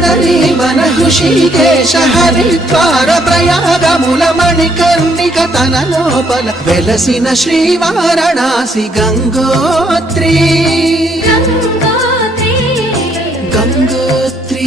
బదరీ వన హృషికేశ హరిద్వార ప్రయాగముల మణికర్ణిక తన లోపల వెలసిన శ్రీ వారణాసి గంగోత్రి గంగోత్రి